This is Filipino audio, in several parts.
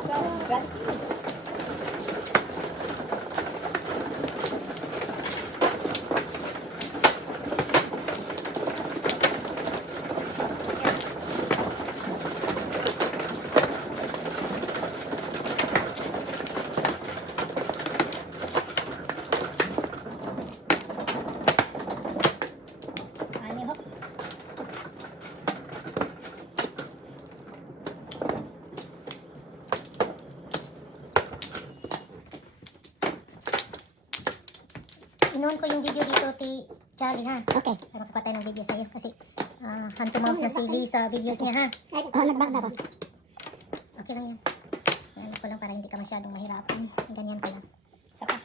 Gravity. Inuwan ko yung video dito, Charlie, ha? Okay. Para magpatay ng video sa'yo kasi hand to mouth na sili sa videos niya, ha? Nag-back na ba? Okay lang yan. Yan ko lang para hindi ka masyadong mahirapan. Ganyan ko lang. Saka.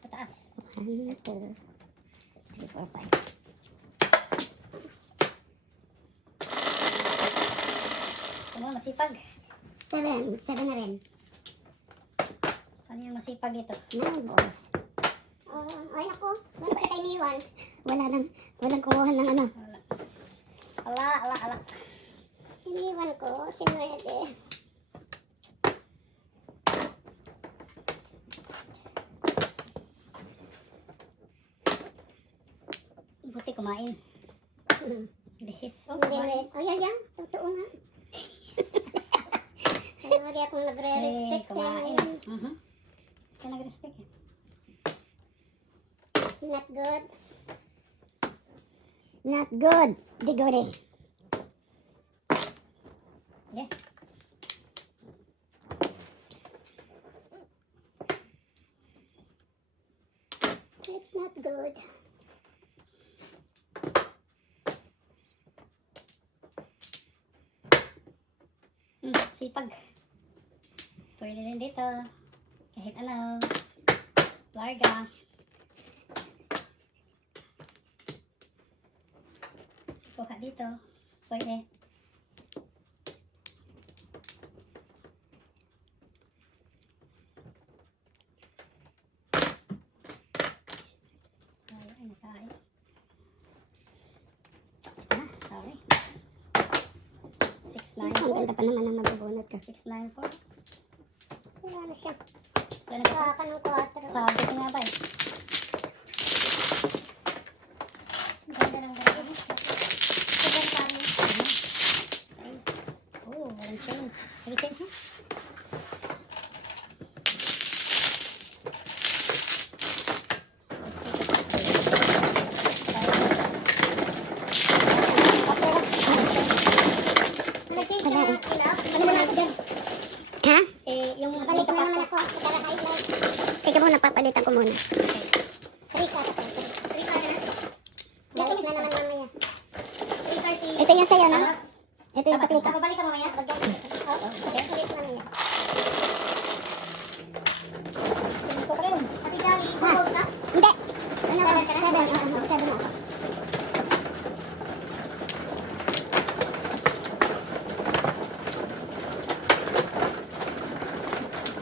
Sa taas. 1, 2, 3, 4, 5. Ano, masipag. 7 na rin. Saan yung masipag ito? 9 balls. Ay ako, wala kita iniwan. Walang kumuha ng ano. Ala. Iniwan ko, si Nuede. Buti kumain. Lihis. Oh, Hindi, kumain. yan, totoo nga. Ay, wala akong nagre-respect. Kumain. Kaya nag-respect eh. Not good. Not good. Di good eh. Yeah. It's not good. Sipag. Pwede din dito. Kahit ano. Larga. Kuha dito. Pwede. Ay, nakain. Sorry. 6-9. Ang ganda pa naman ang mabubunot ka. 6-9-4. Wala na siya. Wala na ka. Kanong 4. Sabi ko nga ba eh. Ganda ng ganda. Sugar kami. Size. Oh, walang change. May change mo? Nag-change na lang. Ano mo natin dyan? Ha? Yung Balik na naman ako. Para highlight. Teka muna, papalitan ko muna. 3 cards. 3 cards na. Balik na naman mamaya. 3 cards si... Ito yung sa'yo, no? Ito yung sa klika. Babalik ka mamaya? Oo, balik mamaya. Sunod ka rin. Pati Jolly, close ka? Hindi. Ano? 7 ka na? 7 ako.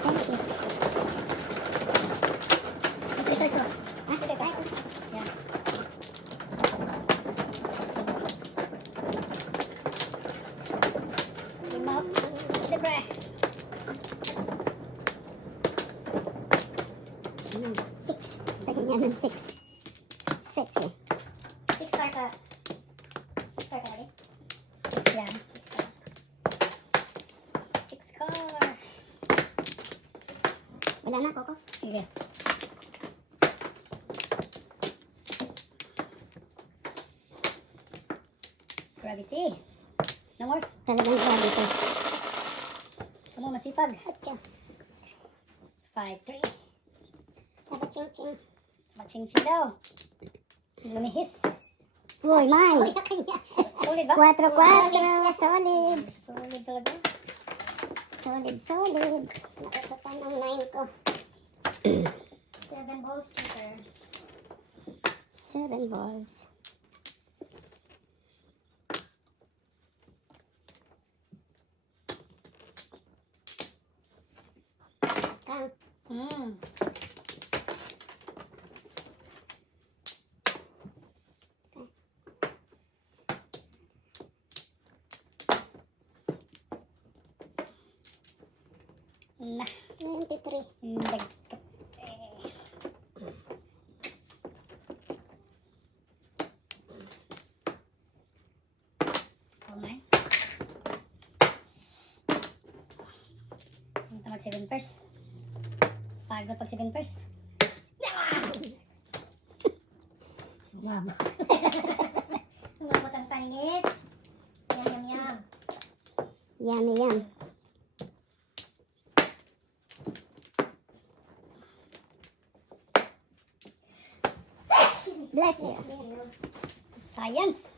Thank you. Ito. Ito. Yan. Lima. Libre. 6. Lagyan niya ng 6. 6 eh. 6 card ka. 6 card ka lagi? 6 yan. 6 card. Wala na, Coco. Sige. Gravity. No more. Talagang grabe ito. Kamu masipag. Atcha. 5-3. Dapat ching-ching. Maching-ching daw. Lumihis. Uy, May. Uy, kanya. Solid ba? 4-4. Solid. Solid talaga. Solid. Nakatapan ang 9 ko. 7 balls cheaper. 7 balls. Kang. Na, 23. dagkat. Okay. Punta mag 7 first. Pagod pag 7 first. Mama. Umabot ang paningit. Yum, yum, yum. Yummy yan. Bless you. Science.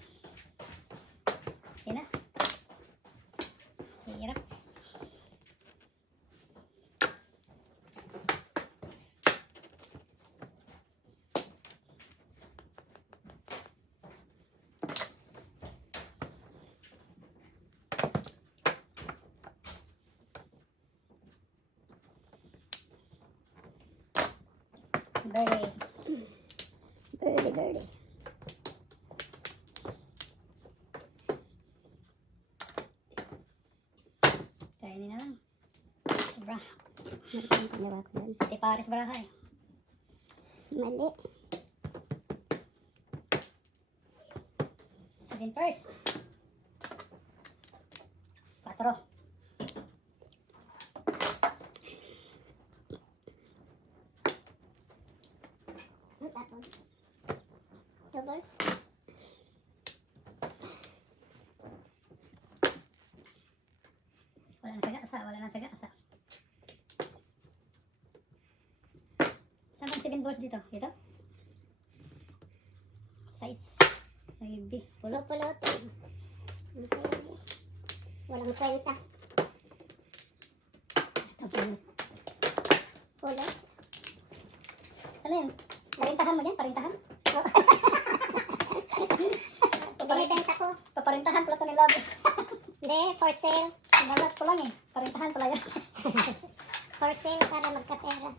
Yan na. Hirap. Birdie. Birdie, birdie. Kainin na lang. Sobra. Meron pang paniwa ko dun. Ate Paris Barahay. Mali. 7 first. 4. Ano tapon? Doubles? Wala nang sagasa. Wala nang sagasa. Saan bang 7 balls dito? Dito? Size. Maybe. Pulot. Pulutin. Okay. Walang kwenta. Ito pulot. Pulot? Ano yun? Parintahan mo yan? Parintahan? Binibenta ko. Paparintahan pala ito ni Love. Hindi, for sale. Sinalat ko lang eh. Parintahan pala yan. For sale para magkapera.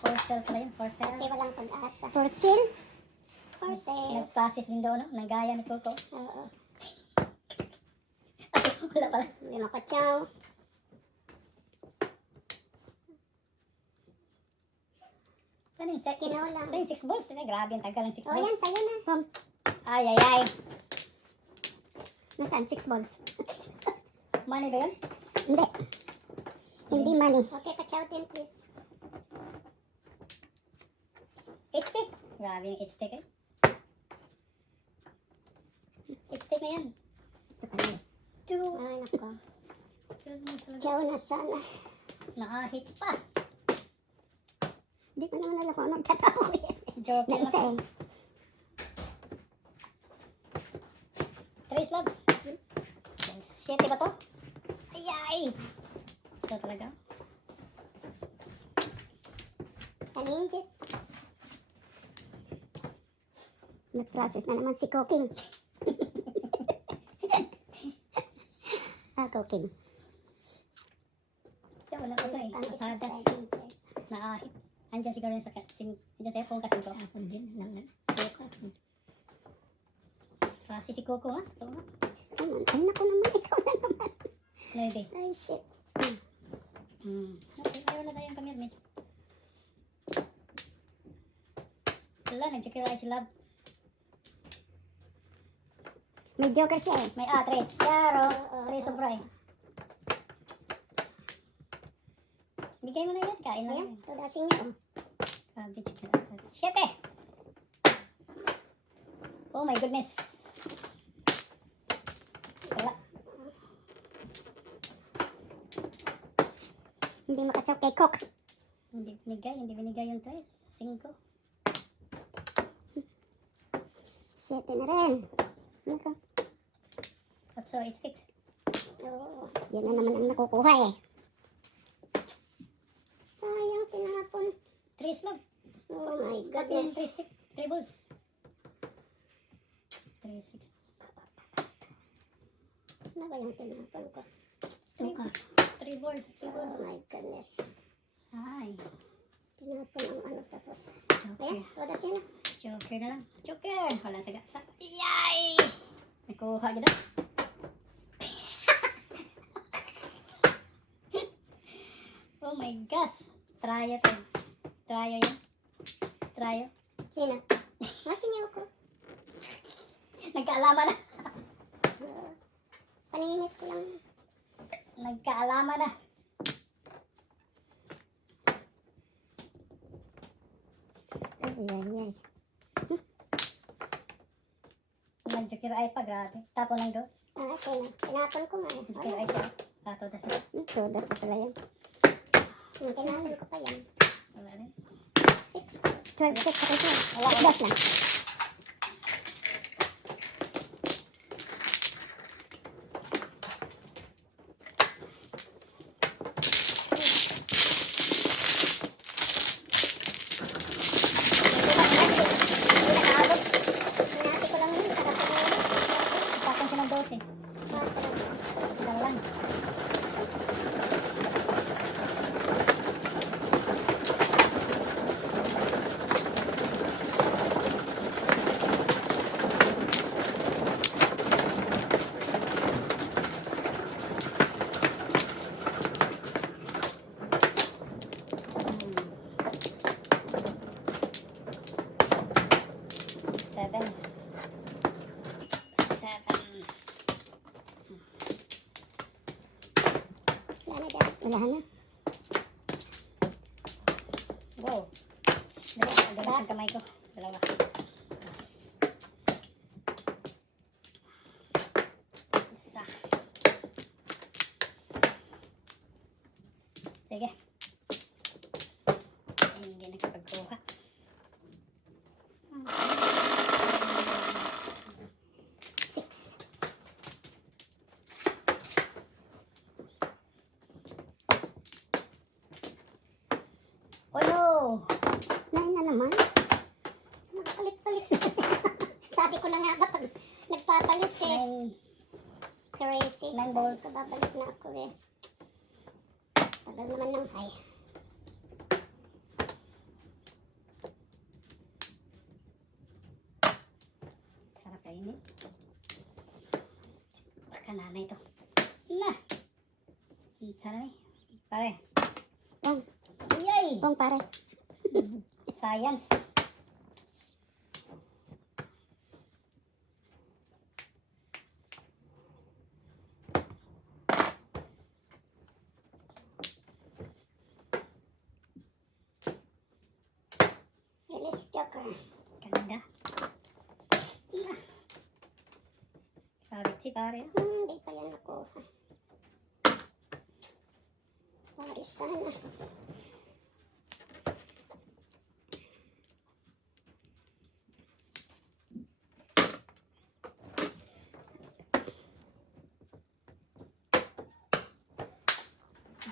For sale pala yun. For Kasi sale. walang pag-asa. For sale? For sale. Nag-classes din doon, no? Nagaya ni Coco. Oo. Wala pala. Hindi makatsaw. Saan yung 6? Kinulang. Saan yung 6 balls? Ay, grabe, ang tagal ng 6 O balls. yan, sa'yo na. Ay, ay, ay. Nasaan? 6 balls. Money ba yun? Hindi. Hindi money. Okay, patsaw din please. 8 stick. Grabe yung 8 stick eh. 8 stick na yan. Ito pala yun. 2. Ay, nako. Patsaw na sana. Nakahit pa. Hindi ko naman alam kung anong tatawa ko yan. Joke Na isa lang. eh. 3 slab. 7 ba to? Ay, ay. So talaga. Taninjit. Nag-process na naman si Cooking. Cooking. Kaya wala ko to eh. Ang Pasadas. exercising first. Nakahit. Andyan siguro yun sa andyan sa'yo kung kasing ko. Ako din. Kasi si Coco ha. Ito nga. Ayun. Ay, naku naman. Ikaw na naman. 9. Ay, shit. Okay, ayaw na tayong pamirmis. Wala, nag-jokeray si Love. May joker siya eh. May 3. Yaro. Oo, 3 sobra eh. Bigay mo na yan. Kain na Ayan, yan. tudasin niyo. Grabe, jokeray. 7. Oh my goodness. Wala. Hindi makatsaw kay Cook. Hindi binigay yung 3. 5. 7 na rin. Naka. So, 8 sticks. Oo. Yan na naman ang nakukuha eh. Sayang, tinapon. 3 slab. Oh my Pati yung goodness. 3 stick. 3 balls. 3, 6. Ano ba yung tinapon ko? 3 balls. 3 Oh balls. my goodness. Ay. Tinapon ang ano tapos. Joker. Ayan, tudasin na. Joker na lang. Joker. Wala sa gasa. Yay! Nakuha gina. Tryo to. Tryo yan. Tryo. Sino? Masin niyo ako. Nagkaalaman na. Paninit ko lang. Nagkaalaman na. Ay. Nag-jukir ay pa, grabe. Tapon ng dos. Sino? Tinapon ko nga. Jukir ay siya. Todas na. Todas na pala yan. Tinapon ko pa yan. Wala rin. 6. 12, 6, okay siya. Wala. Das na. Sinati ko lang yun. Tapon siya ng dos eh. Isa lang. Seven. Wala na dyan. Wala na. Go. Dali ang kamay ko. Dalawa. Isa. Sige. Hindi nakapagkuha. 6. Oh no! 9 na naman. Nakapalit-palit. Sabi ko na nga ba pag nagpapalit eh. Nine. Crazy. Nine balls. Sabi ko, babalik na ako eh. Tagal naman ng high. Sarap kainin. Baka nanay to. Na! Sana ni. Pare. Pong. Yay! Pong pare. Science. Release joker. Ganda. Na. Sabit si pare. Hindi pa yan ako. Parisan na.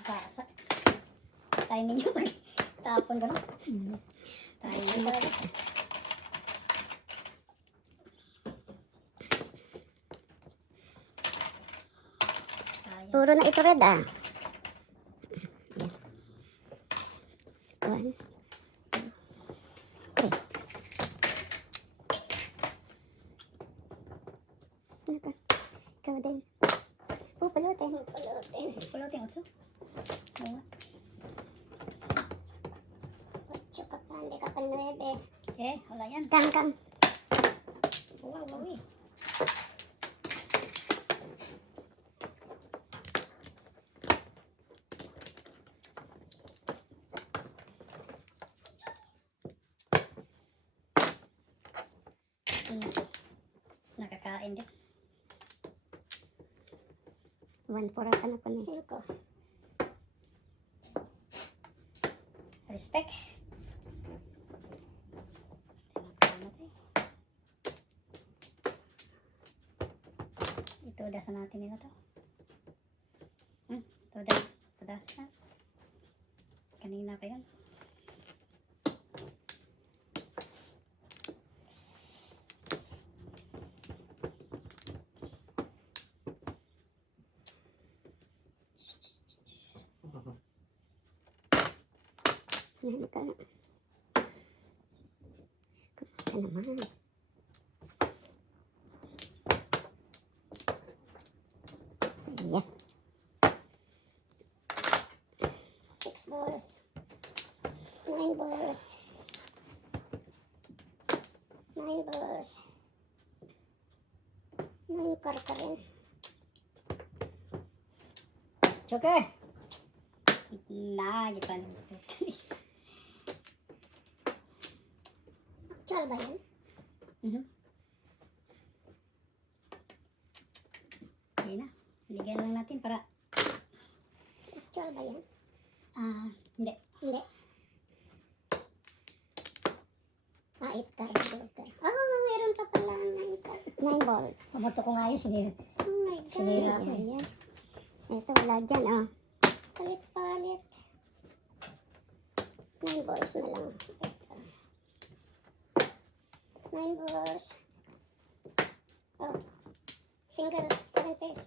Basa. Tayo ninyo pag tapon ko no. Tayo ninyo talaga. Tayo. Puro na ito red ah. 1, 2, 3. Ano ka? Ikaw din. Pulutin. Pulutin. Pulutin, otso. Oo. 8 ka pa. Hindi ka pa 9. Eh, wala yan. Kang. Wow, wow eh. Nakakain din. 1, 4 ata na pa na. 5. Respect. Ito, dasan natin nila to. Ito, dasan. Kanina pa yun. Yan ka. Kumasa naman. Yeah. 6 balls. 9 balls. 9 balls. 9 karka rin. Joker. Na, di pa. Actual ba yan? Hindi na. Ligyan lang natin para, Actual ba yan? hindi. Hindi. 8 karka, Joker. Meron pa pala 9 karka. 9 balls. Mabato ko nga yun, sige. Oh my God. Sinira ko. Ayan. Ito, wala dyan, oh. Palit-palit. 9 balls na lang. 9 balls. Oh. Single, 7 pairs.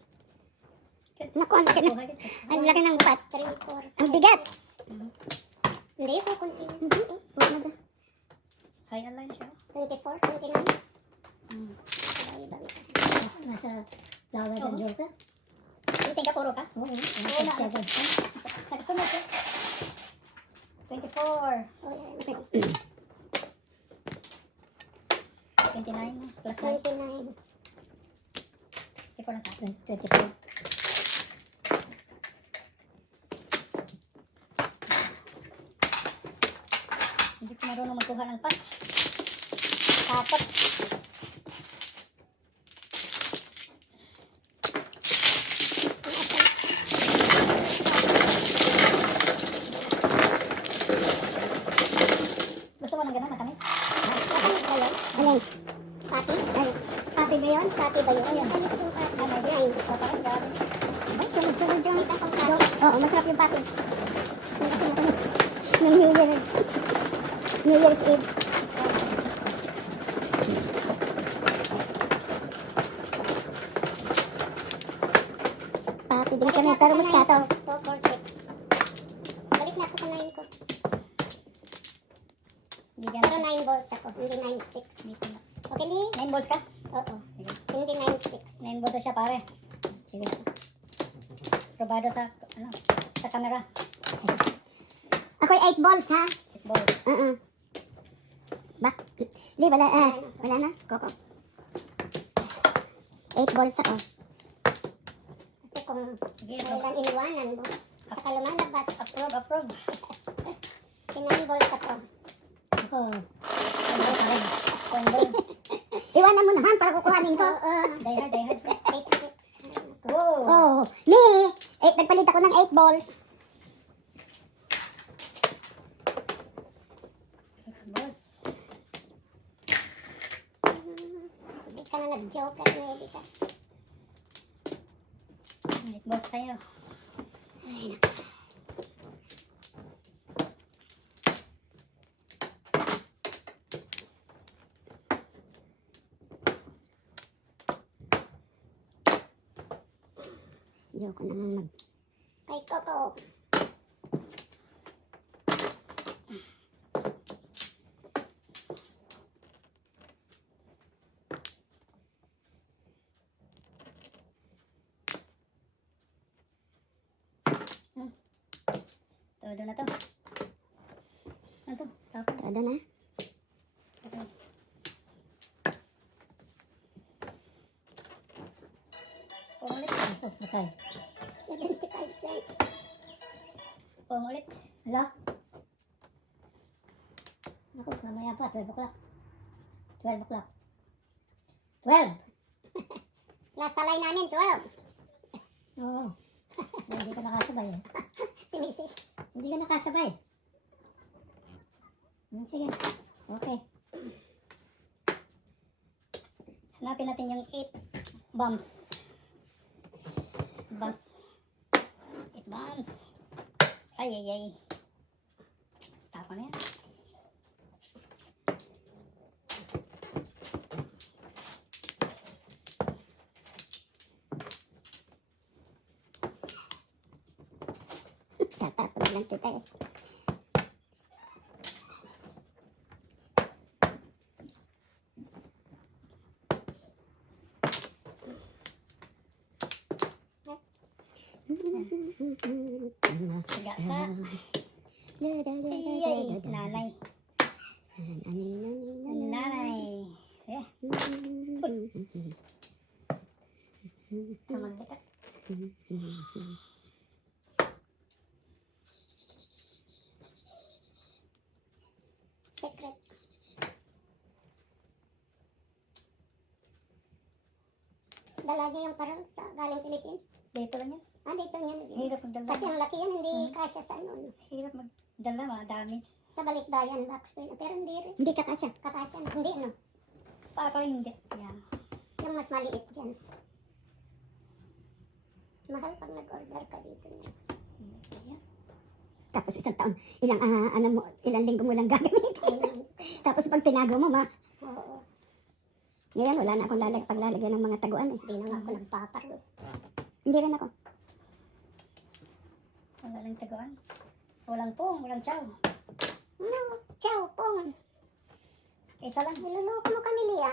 Naku, ang laki na. Ang laki ng bat. 3, 4. Ang bigat. Hindi, kukunti na. Huwag na ba? High align siya. 24, 29. Bawi-bawi ka. Nasa flower Oo. ng Joker. Hindi ka puro ka? Oo. Wala. Nagsunod ko. 24. Oh, 29 plus 9. 29. 24 na sa akin. 24. Hindi ko marunong magkuha ng pat. Dapat. Gusto mo ng gano'n matamis? Matamis ba yun? Alin? Pati? Ay, pati ba yun? Pati ba yun? Ayan. Alis yung pati. May Nine. parang grabe. Ay, sunod-sunod yung Oo, masarap yung pati. Yung kasi matamis. Yung New Year. New Year's Eve. Pati din kami, pero muskato. 2, 4, 6. Balik na ako sa 9 ko. Bigyan Pero natin. 9 balls ako, hindi 9 sticks. Dito na. Okay, di? 9 balls ka? Oo. Sige. Hindi 9 sticks. 9 balls na siya pare. Sige. Probado sa, sa camera. Ako'y 8 balls, ha? 8 balls. Ba? Di, wala na. Koko. 8 balls ako. Kasi kung Sige, kailan iniwanan mo, saka lumalabas. approve. 9 balls ako. Ako. 9 balls pare. 1 ball. Iwanan mo naman para kukuhanin ko. Oo. Die hard. 8 sticks. Wow. Oh, nagpalit ako ng 8 balls. 8 balls. Hindi ka na nag-joke at hindi ka. 8 balls tayo. Joke ko naman mag... Kay Coco. Todo na to. Ano to? Tapos. Todo na. Ito. Pumulit. Ito, matay. 75 cents. Pumulit. Hala. Naku, mamaya pa. 12 o'clock. 12 o'clock. 12! Last talay namin, 12. Oo. Hindi ka nakasabay eh. Si Mrs. Hindi ka nakasabay. Sige. Okay. Hanapin natin yung 8 bumps. Bumps. 8 bumps. Ay. Tapa na yan. Tatapon lang kita eh. Sigasa. Iyay, nanay. Nanay. Sige. Naman kita. Secret. Dala niyo yung parang sa galing Philippines. Dito lang yan. Ah, dito niya nilagyan. Hirap magdala. Kasi ang laki yan, hindi kasya sa ano. Hirap magdala, damage. Sa balikbayan box din. Pero hindi rin. Hindi kakasya. Kakasya na. Hindi, ano. Parang hindi. Yan. Yung mas maliit dyan. Mahal pag nag-order ka dito. Yan. Tapos isang taon, ilang linggo mo lang gagamitin. Tapos pag tinago mo, Oo. ngayon wala na akong paglalagyan ng mga taguan eh. Hindi na nga ako nagpaparo. Hindi rin ako. Wala lang taguan. Walang pong, walang chow. No, ciao, pong. Isa lang. Niloloko mo kami, Lia.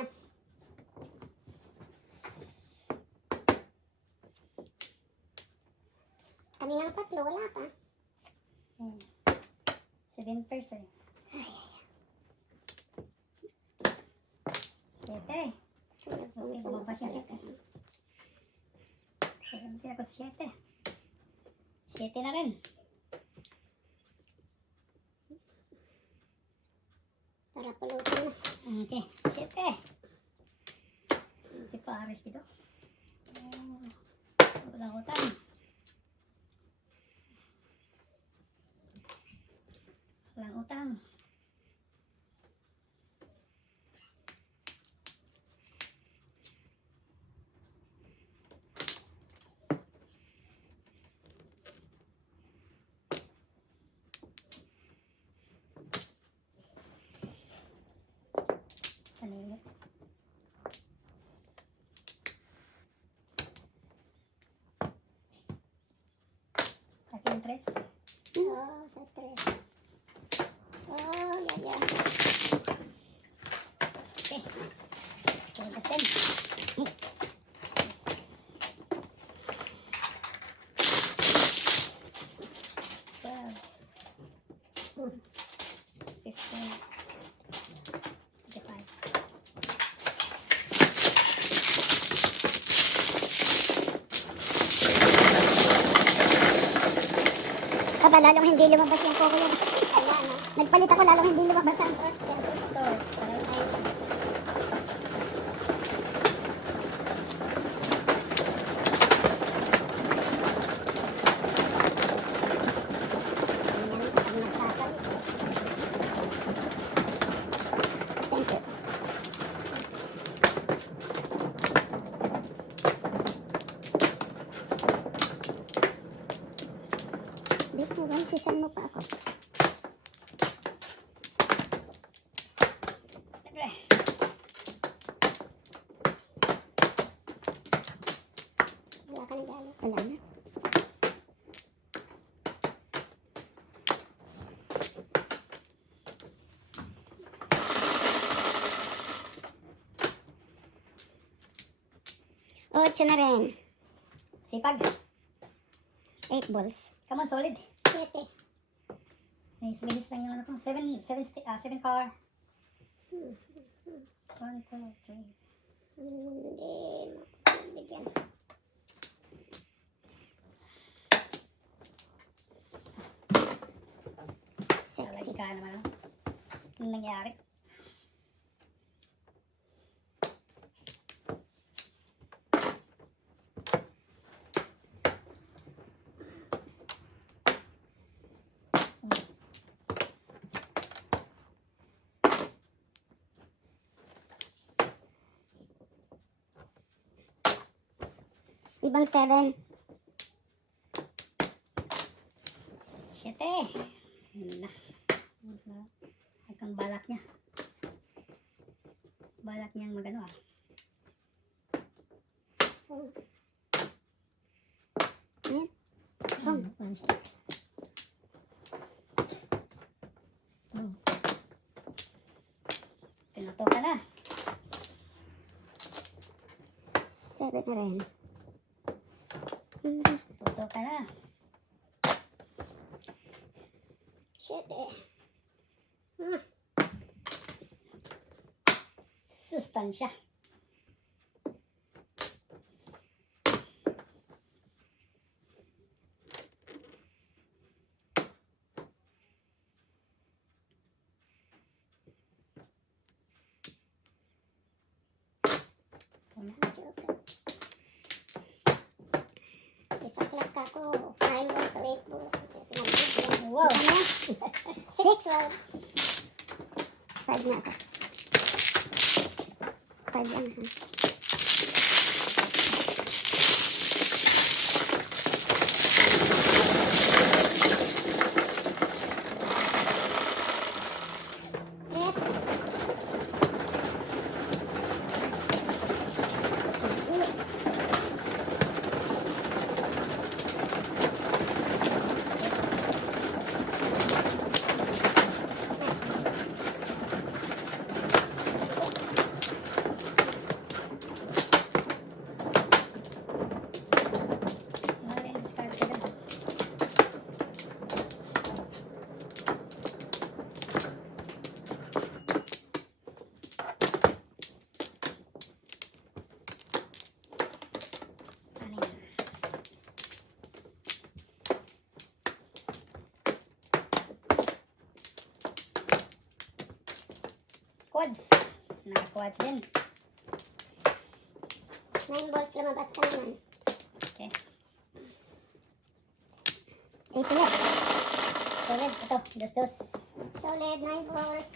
Kami ng tatlo, wala pa. 7 first eh. 7. Okay, bumaba siya 7. 7 ako sa 7. 7 na rin. Para pulutin na. Okay, 7. 7 pares dito. Walang utang. Walang utang. Kanina. Akin 3. Oh, sa tres. Oh, yeah. Okay. Okay, that's it. 12. 15. 25. Aba, lalong hindi lumabas yung koko yan. Wala na. Nagpalit ako, lalong hindi lumabas ang So, parang ay, Thank you. Dito, sisan mo pa ako. siyempre. Wala ka na gala. Wala na. Ocho na rin. Sipag. 8 balls. Come on, solid. 7. Linis lang yung ano kong 7 car. 1, 2, 3. Hindi. Bigyan. Talaga ka naman. Ano nangyari? Ibang 7. 7. Na. Hanggang balak niya. Balak niyang magano ah. Oh. Pinato ka na. 7 na rin. Tuto ka na. 7. Sustansya. Isang clock ako. 9 balls o 8 balls. Pinag-ibig. Wow. 6, 12. 5 na ako. 5 lang ha. Mali ang diskarte lang. Ano yan? Quads. Naka-quads din. 9 balls lumabas ka naman. Okay. 8 ulit. Solid. Ito. Dos-dos. Solid, 9 balls.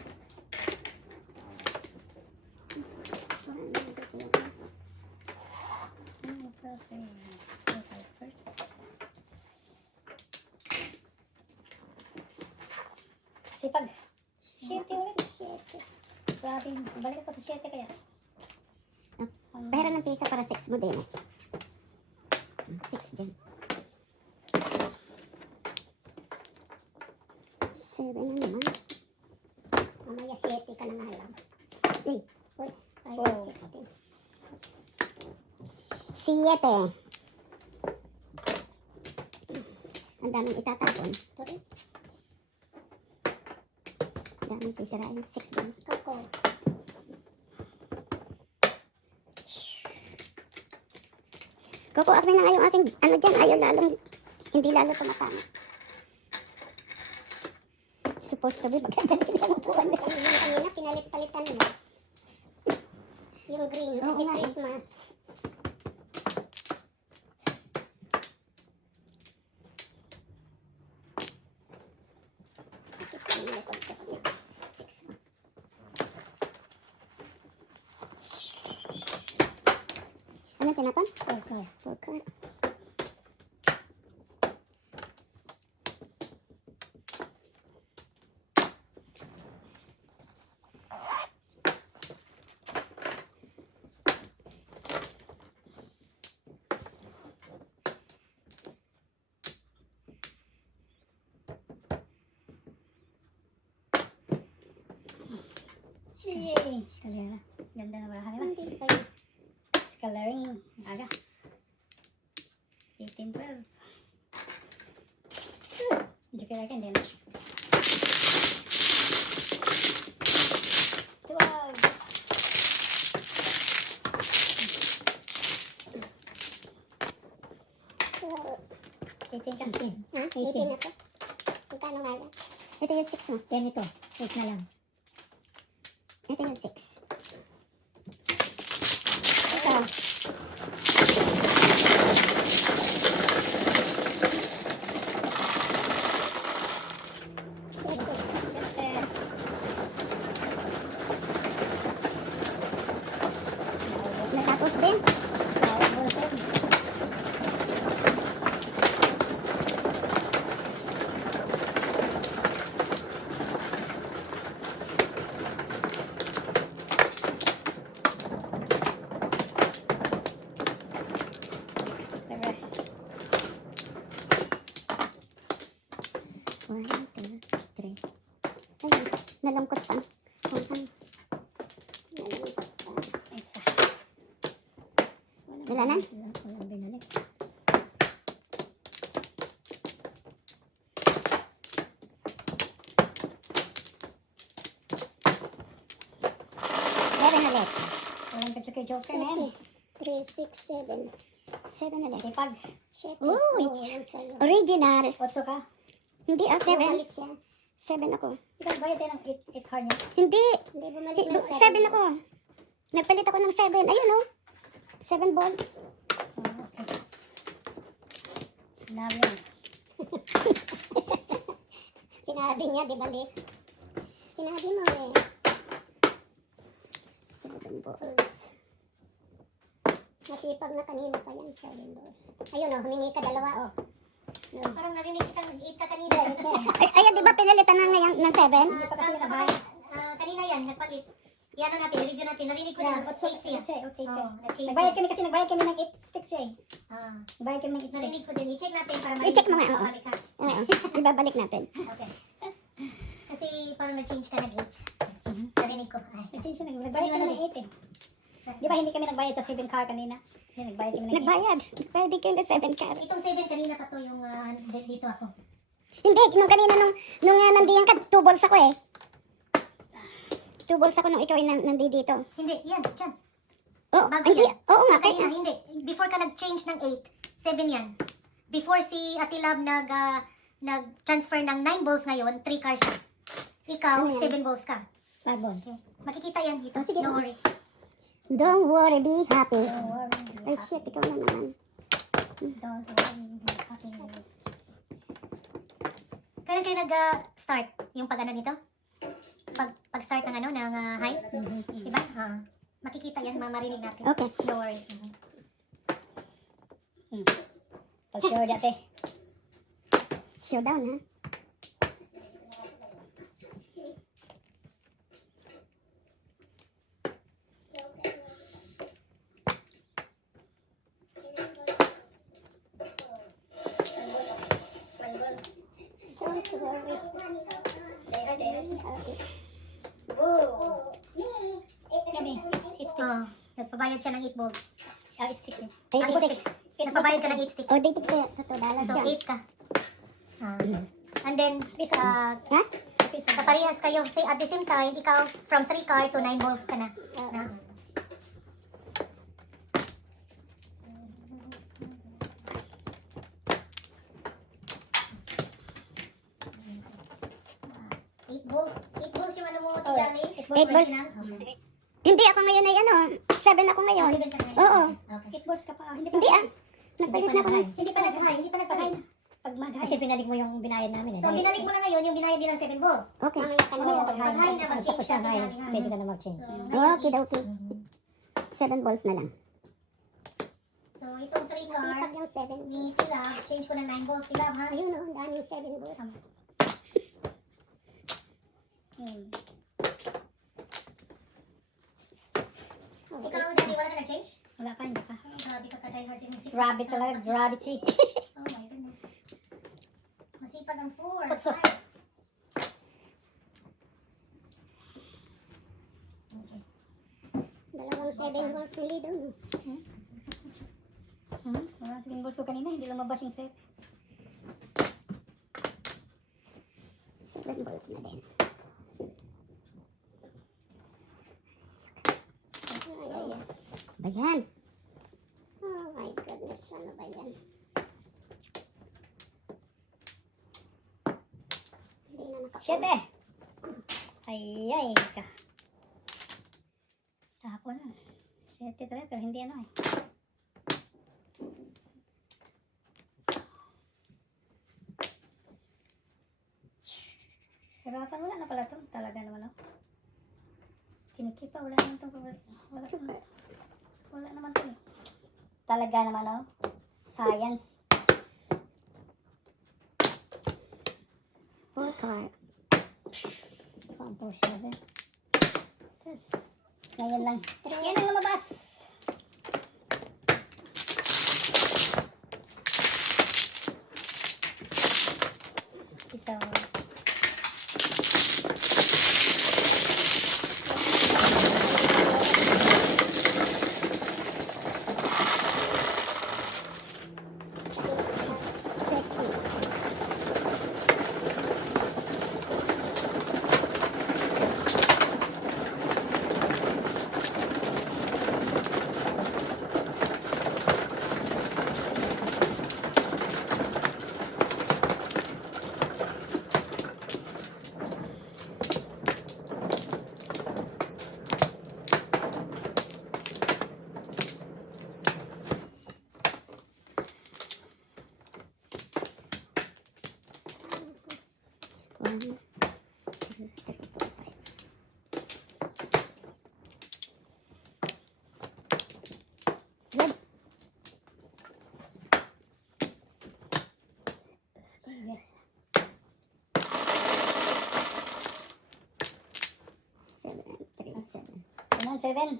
Sipag. 7 ulit. 7. Grabe. Balik ako sa 7 kaya. Pera ng pisa para 6 mo din eh. 6 dyan. 7 na naman. Mamaya 7 ka na nga lang. Eh, Uy, 5, Wow. 16. 7. Ang daming itatapon. Sorry. Ang daming sisirain. 6 din. Koko. Koko, akin na nga yung aking, ano dyan, ayaw lalong, hindi lalo tumatama. Supposed to be, maganda din ang upuan. Kanina, pinalit-palitan mo. Yung green, Oo kasi nga eh. Christmas. Sakit sa mga likod kasi. 6. Ano tinapon? Okay. Poker. Yay! Escalera. Ganda na bahay ba? Hindi pa yun. Escalaring. Aga. 18, 12. Medyo kailangan din. 12. So, 18 ka. ha? 18 na to. Magkano nga lang? Ito yung 6 mo. Yan ito. 8 na lang. Ito yung 6. Ito. Natapos din. One, two, three. Ayun, nalangkot pa. Kung Isa. Wala na? Walang binalik. Joker na yan. 3, 6, 7. 7 ulit. Sipag. 7. Uy. Oo, yan sa'yo. Original. 8 ka. Hindi, 7. Bumalik siya. 7 ako. Ikaw, bayad din ang 8 card niya. Hindi. Hindi bumalik ng 7 ako. Nagpalit ako ng 7. Ayun oh. 7 balls. Oh, okay. Sinabi niya. Sinabi niya, di balik. Sinabi mo eh. 7 balls. Masipag na kanina pa yan, 7 balls. Ayun oh, humingi ka dalawa oh. Parang narinig kita, nag-8 ka kanina. Ayan, di ba pinalitan na ngayon ng 7? Kanina yan, nagpalit. Yan na natin, review natin. Narinig ko Yeah, na, 8 8 siya. siya. Okay, Oo, nag-change Nagbayad siya. kami kasi nagbayad kami ng 8 sticks siya eh. Ah, Nagbayad kami ng 8 narinig sticks. ko din. I-check natin para I-check mo nga, marinig oo. babalik ka. Oo. Ibabalik natin. Okay. Kasi parang nag-change ka nag-8. Narinig ko. Ay. Nag-change siya, nagbayad kami ng 8 eh. Di ba hindi kami nagbayad sa 7 car kanina? Hindi, nagbayad kami ng 8. Nagbayad. Nagbayad din kayo ng 7 card. Itong 7 kanina pa to yung dito ako. Hindi, nung kanina nung nandiyan ka, 2 balls ako eh. 2 balls ako nung ikaw ay nandito. Hindi, yan, dyan. Oh, Bago hindi. yan. Oo nga. Kanina, hindi. Before ka nag-change ng 8, 7 yan. Before si Ate Love nag-transfer ng 9 balls ngayon, 3 cars siya. Ikaw, Ano yan? 7 balls ka. 5 balls. Okay. Makikita yan dito. Oh, sige. No worries. Don't worry, be happy. Don't worry. Ay, shit, ikaw na naman. Don't worry. Happy. Kailan kayo nag-start yung pag-ano nito? Pag-start ng ano, ng hype? Diba? Makikita yan, mamarinig natin. Okay. No worries. Pag-sure dati. Showdown, ha? Don't worry. Kami, it's Nagpabayad siya ng 8 balls. 8 sticks eh. 8 sticks. Nagpabayad ka ng 8 sticks. Oh, dated sa'yo. Totoo, dalas So, siya. 8 ka. And then, Ha? kaparehas kayo. Say, at the same time, ikaw, from 3 car to 9 balls ka na. Na. Eight balls yung ano mo, Tijali? 8 Eight balls. na? Hindi, ako ngayon ay ano, 7 ako ngayon. 7 ka na. Oo. Okay. 8 balls ka pa. Hindi Hindi ah. Nagpalit na ako ng... Hindi pa nag-high, hindi pa nag-high. Pag mag-high. Kasi pinalik mo yung binayad namin eh. So, binalik mo lang ngayon yung binayad nilang 7 balls. Okay. Mamaya ka na. Oo, Pag high pag-high na, mag-change Tapos siya ka, high. Tijali, ha? Pwede ka na mag-change. So, ngayon, Okay, okay. 7 balls na lang. So, itong 3 car, Masipag yung 7 ni Tila, change ko na 9 balls, Tila, ha? Ayun oh, ang daming 7 balls. Ikaw, Daddy, wala ka na-change? Wala pa, hindi pa. Grabe ka ka-diehard yung 6. Rabbit talaga, gravity. Oh my goodness. Masipag ang 4. Putso. Okay. Dalawang 7 balls nili doon. Wala sige balls ko kanina, hindi lumabas yung set. 7 balls na din. Bayan. Oh my goodness, ano ba yan? Hindi na nakapag. 7! Ay ka. Tapon na. 7 talaga, pero hindi ano eh. Hirapan, wala na pala to. Talaga naman ako. Kinikipa, wala naman itong wala naman to eh. Talaga naman ako. Science. 4 card. Pampos na din. Tapos, ngayon lang. Yan ang lumabas. Isang yung 7.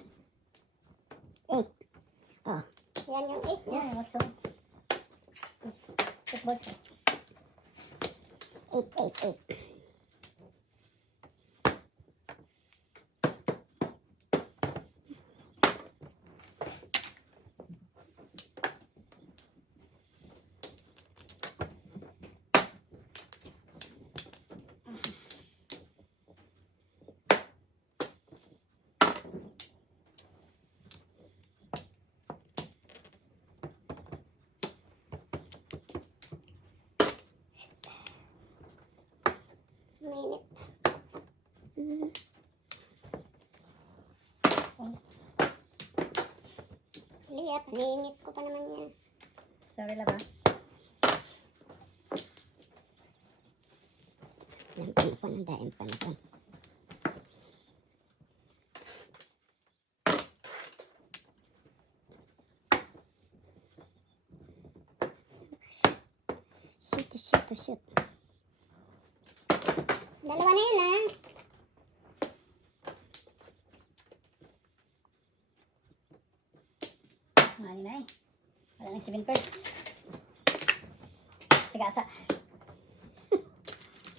8. Oh. Yan yung 8 niya. Yan, what's up? Footballs ka. 8, 8, 8. Minute. Liya, paninit ko pa naman yan. Sorry lang ba? Ang panapon, ang daing panapon. Shoot. Dalawa na yun, ah. Mali na eh. Wala nang 7 pairs. Sigasa.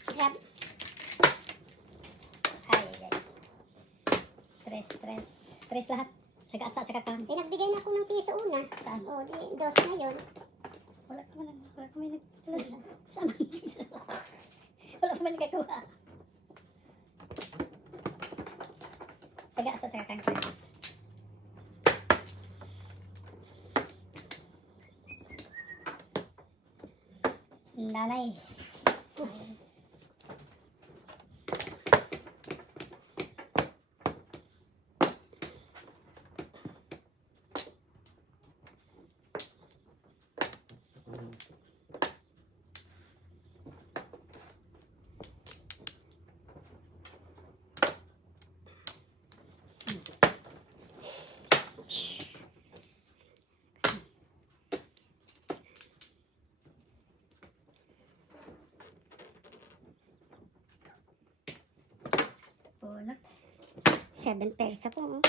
Grab. Ay. Tres lahat. Sigasa, saka kan. Pinagbigay na ako ng piso una. Saan? O, di, 2 na yun. Wala ka man nagtala. Saan ang piso? Wala ka man nagkakuha. Sigasa, saka kan. Nanay. Science. Punot. 7 pairs ako.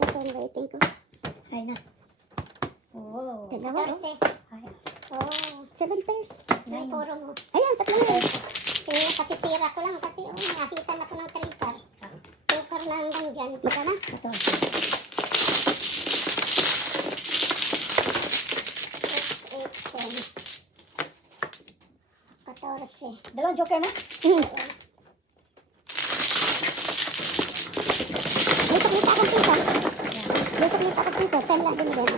Ito ang rating ko. Ay na. Oh. Dalawa. 14. Ay. Oh, 7 pairs. yung puro mo. Ayan, tatlo na. Kasi sira ko lang kasi nakita na ko ng 3 car. 2 car na hanggang dyan. Magkano? Ito. 6, 8, 10. 14. Dalawang joker na? Dito akong piso. Dito akong piso. 10 lang din din.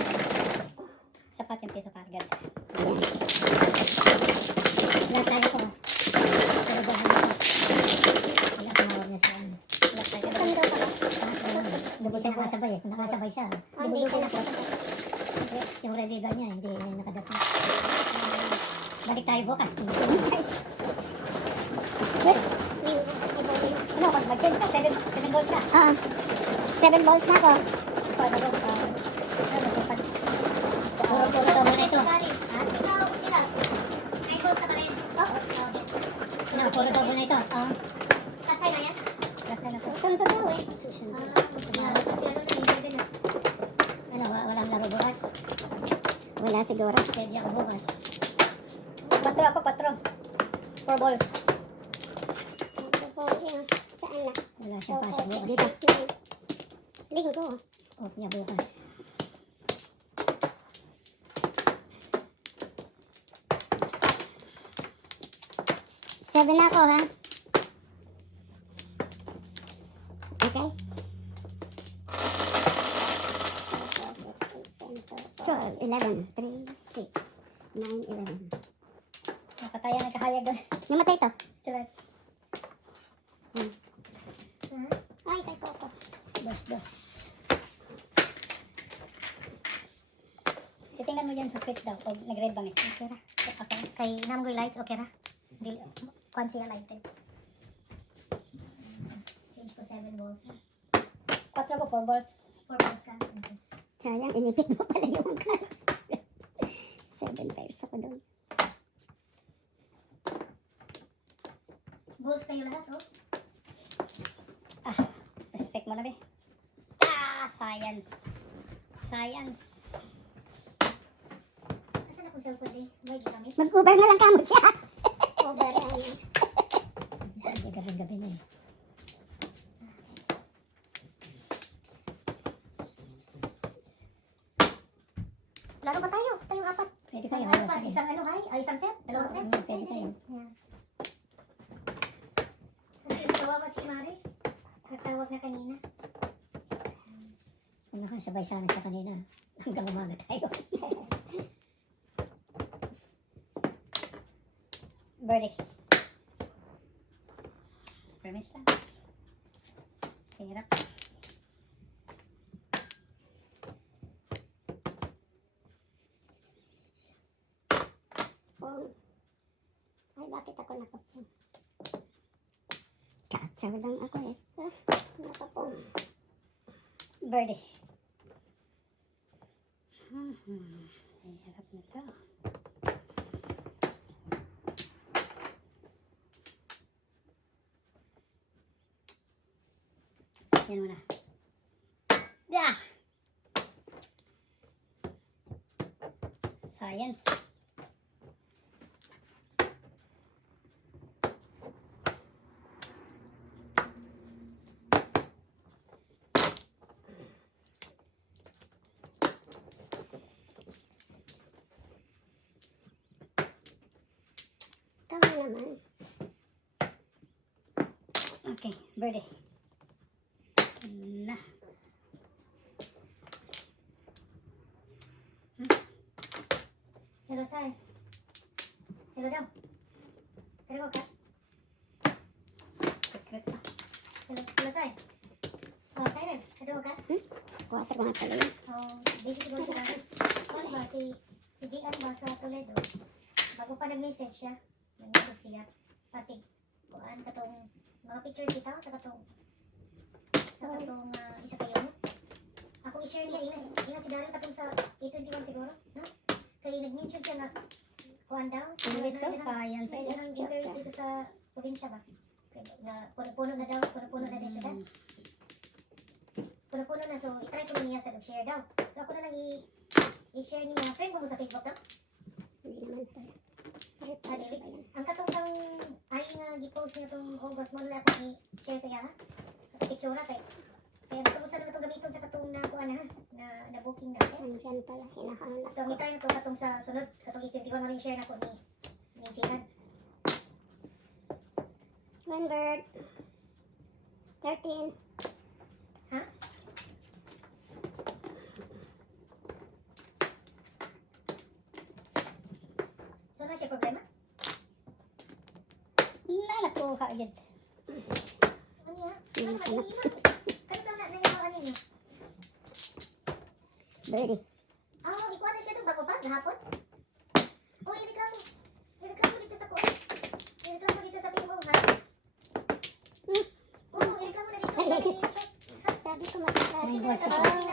Sapat yung piso kargad. Ayan. Wala tayo ko. Pero ba ano? Wala tumawag niya siya. Wala tayo. Saan daw ka? Dubo siya nakasabay eh. Nakasabay siya. Oh, hindi siya nakasabay. Yung reliever niya hindi nakadating. Balik tayo bukas. Six. Ano, pag mag-change ka, 7 balls ka. 7 balls na ako. Pag ano, puro tabo na ito. Galing. Ha? Ikaw, ilan? 9 balls na pa rin. Oh, okay. Ano, puro tabo na ito. Kasay na yan? Kasi na to. Susunod daw eh. Kasi ano na, hindi na. Ano, walang laro bukas. Wala siguro. Pwede ako bukas. 4 ako, 4. 4 balls. Saan na? Wala siyang pasok bukas. Dito. Linggo. Off niya bukas. Seven na ako, ha? Okay? Sure. 11, 3, 6, 9, 11. Nakataya, nagkahayag doon. Namatay to. Sila, Ay, kay Coco. dos. Titingnan mo dyan sa switch daw. O nag-red bang eh. Okay ra. Okay. Kay Namgoy Lights, okay ra? Dili, kwan siya lighted. Change ko 7 balls. 4 ko, 4 balls. 4 balls ka. Okay. Sayang, inipit mo pala yung card. 7 pairs ako doon. Balls kayo lahat, oh. Respect mo na be. Science. Science. Asan akong cellphone eh? May gigamit. Mag-Uber na lang kamo siya. Over ano. Gabi-gabi na eh. Laro ba tayo? Tayong apat. Pwede kayo. Ano pa? Isang ano hay? Ay, isang set? Dalawang set? Pwede kayo. Yan. Kasi natawa si Mari. Nagtawag na kanina. Ano ka, sabay sana siya kanina. Hanggang umaga tayo. Birdie. Permis lang. Hirap. Phone. Ay, bakit ako naka-phone? Chachaw lang ako eh. Naka-phone. Birdie. Hirap nito. Yan muna. Yeah! Science. Tama naman. Okay, birdie. Na. Hello, Sai. Hello daw. Hello ka. Secret pa. Hello, Sai. Oh, Siren. Hello ka. Water ko nga pala yun. Oh, busy siguro siya kasi. Ano ba, si Gian ba sa Toledo? Bago pa nag-message siya. Nag-message siya. Pati, kuan, katong mga pictures kita sa katong isa kayo. Ako i-share niya, ina si Daryl katong sa A21 siguro. No? Kaya nag-mention siya na kuan daw. English daw, science. Yan ang interest dito sa probinsya ba? Na puno-puno na daw, puno-puno na din siya. Puno-puno na, so itry ko na niya sa nag-share daw. So ako na lang i-share niya. Friend mo sa Facebook daw? Hindi naman pala. Dili. Ang katong kang ay nga gi-post niya tong August mo na ako i-share sa iya ha. Picture na kay. Kaya natapos na itong gamiton sa katong na kuan ha, na booking na. Nandyan pala. Hinahanap So, try na to katong sa sunod, katong 81 mo share na ko ni Jihan. One bird. 13. Ha? So, na siya problema? Nakuha yun. Ano niya? Ano mag-iiwan? Kano sa na yung ano niya? Birdie. Ah, ikuha na siya doon bago pa, gahapon? Oh, ireklamo. Ireklamo dito sa ko. Ireklamo dito sa pingo, ha? Oh, ireklamo na dito. Check. Sabi ko masakit. May boss Ah, ako.